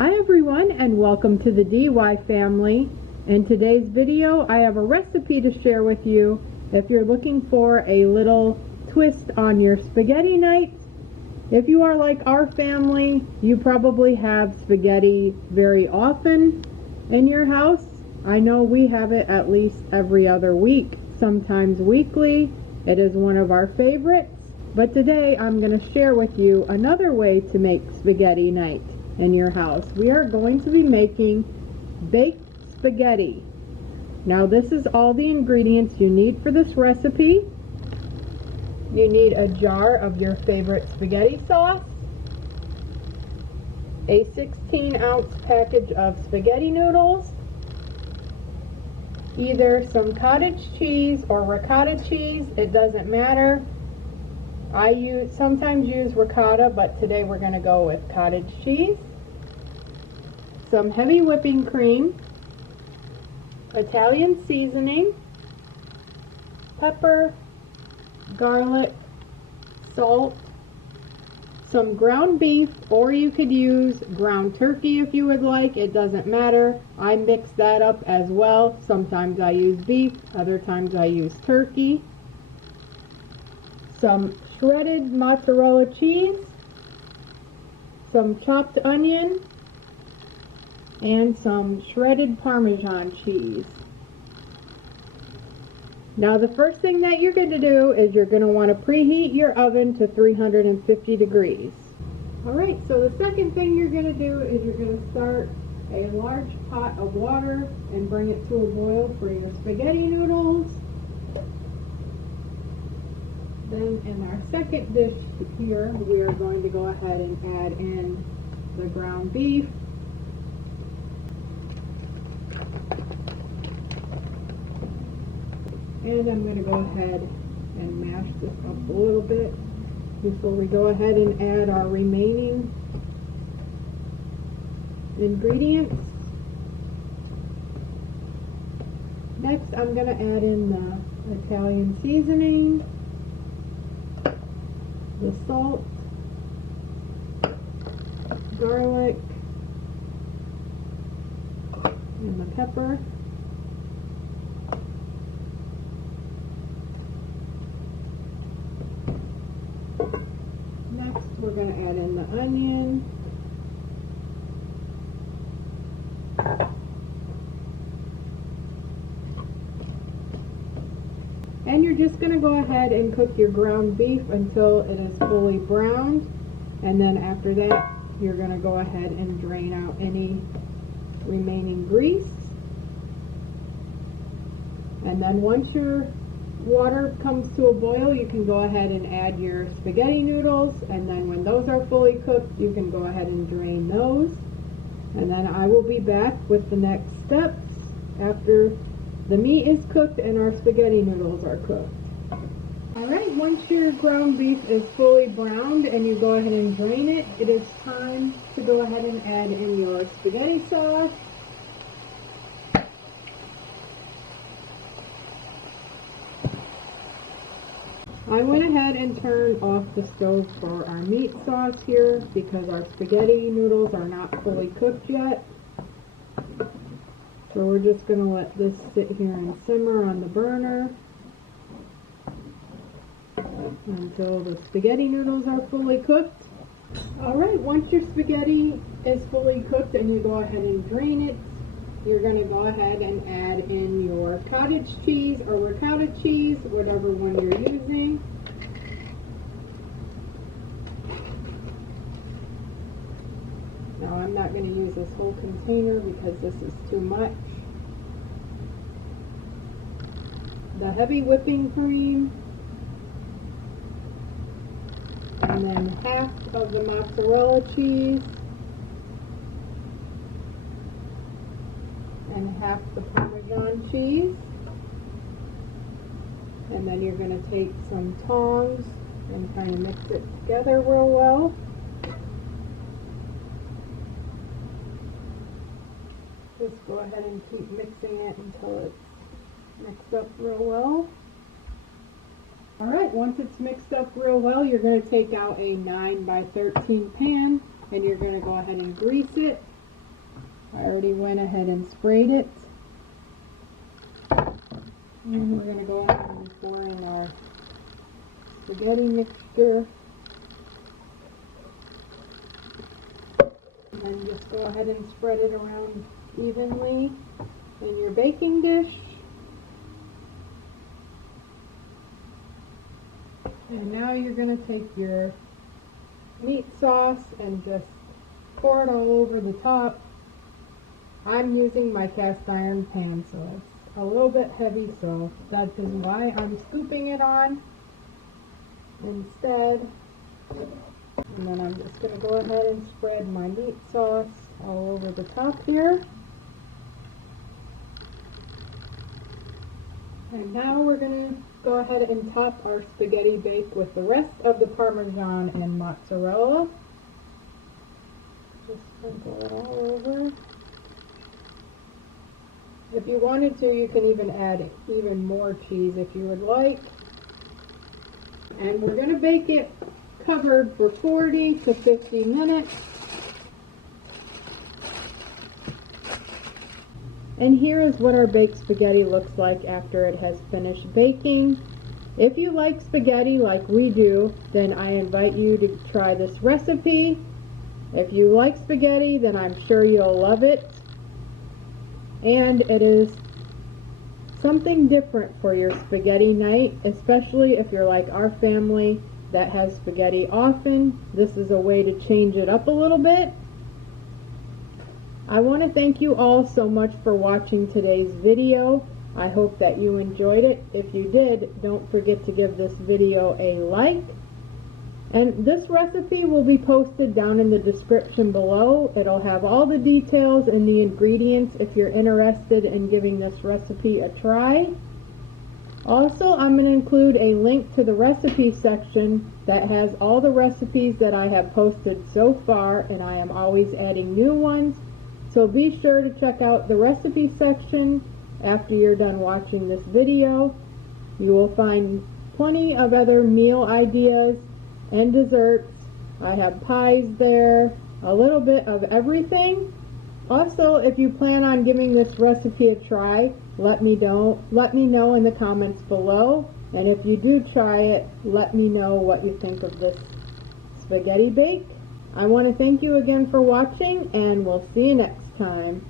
Hi everyone, and welcome to the DY family. In today's video I have a recipe to share with you if you're looking for a little twist on your spaghetti night. If you are like our family, you probably have spaghetti very often in your house. I know we have it at least every other week, sometimes weekly. It is one of our favorites. But today I'm going to share with you another way to make spaghetti night in your house. We are going to be making baked spaghetti. Now this is all the ingredients you need for this recipe. You need a jar of your favorite spaghetti sauce, a 16-ounce package of spaghetti noodles, either some cottage cheese or ricotta cheese, it doesn't matter. I sometimes use ricotta, but today we're going to go with cottage cheese. Some heavy whipping cream, Italian seasoning, pepper, garlic, salt, some ground beef, or you could use ground turkey if you would like. It doesn't matter. I mix that up as well. Sometimes I use beef, other times I use turkey. Some shredded mozzarella cheese, some chopped onion, and some shredded Parmesan cheese. Now the first thing that you're going to do is you're going to want to preheat your oven to 350 degrees. Alright, so the second thing you're going to do is you're going to start a large pot of water and bring it to a boil for your spaghetti noodles. Then in our second dish here, we are going to go ahead and add in the ground beef. And I'm going to go ahead and mash this up a little bit before we go ahead and add our remaining ingredients. Next, I'm going to add in the Italian seasoning, the salt, garlic, and the pepper. Next, we're going to add in the onion, and you're just going to go ahead and cook your ground beef until it is fully browned, and then after that you're going to go ahead and drain out any remaining grease. And then once your water comes to a boil, you can go ahead and add your spaghetti noodles, and then when those are fully cooked you can go ahead and drain those. And then I will be back with the next steps after the meat is cooked and our spaghetti noodles are cooked. Alright, once your ground beef is fully browned and you go ahead and drain it, it is time to go ahead and add in your spaghetti sauce. I went ahead and turned off the stove for our meat sauce here because our spaghetti noodles are not fully cooked yet. So we're just going to let this sit here and simmer on the burner until the spaghetti noodles are fully cooked. Alright, once your spaghetti is fully cooked and you go ahead and drain it, you're going to go ahead and add in your cottage cheese or ricotta cheese, whatever one you're using. Now I'm not going to use this whole container because this is too much. The heavy whipping cream, and then half of the mozzarella cheese, and half the Parmesan cheese. And then you're going to take some tongs and kind of mix it together real well. Just go ahead and keep mixing it until it's mixed up real well. Alright, once it's mixed up real well, you're going to take out a 9 by 13 pan and you're going to go ahead and grease it. I already went ahead and sprayed it. And we're going to go ahead and pour in our spaghetti mixture. And just go ahead and spread it around evenly in your baking dish. And now you're going to take your meat sauce and just pour it all over the top. I'm using my cast iron pan, so it's a little bit heavy, so that is why I'm scooping it on instead. And then I'm just going to go ahead and spread my meat sauce all over the top here. And now we're going to go ahead and top our spaghetti bake with the rest of the Parmesan and mozzarella. Just sprinkle it all over. If you wanted to, you can even add even more cheese if you would like. And we're going to bake it covered for 40 to 50 minutes. And here is what our baked spaghetti looks like after it has finished baking. If you like spaghetti like we do, then I invite you to try this recipe. If you like spaghetti, then I'm sure you'll love it. And it is something different for your spaghetti night, especially if you're like our family that has spaghetti often. This is a way to change it up a little bit. I want to thank you all so much for watching today's video. I hope that you enjoyed it. If you did, don't forget to give this video a like. And this recipe will be posted down in the description below. It'll have all the details and the ingredients if you're interested in giving this recipe a try. Also, I'm going to include a link to the recipe section that has all the recipes that I have posted so far, and I am always adding new ones. So be sure to check out the recipe section after you're done watching this video. You will find plenty of other meal ideas and desserts. I have pies there, a little bit of everything. Also, if you plan on giving this recipe a try, let me know in the comments below. And if you do try it, let me know what you think of this spaghetti bake. I want to thank you again for watching, and we'll see you next time.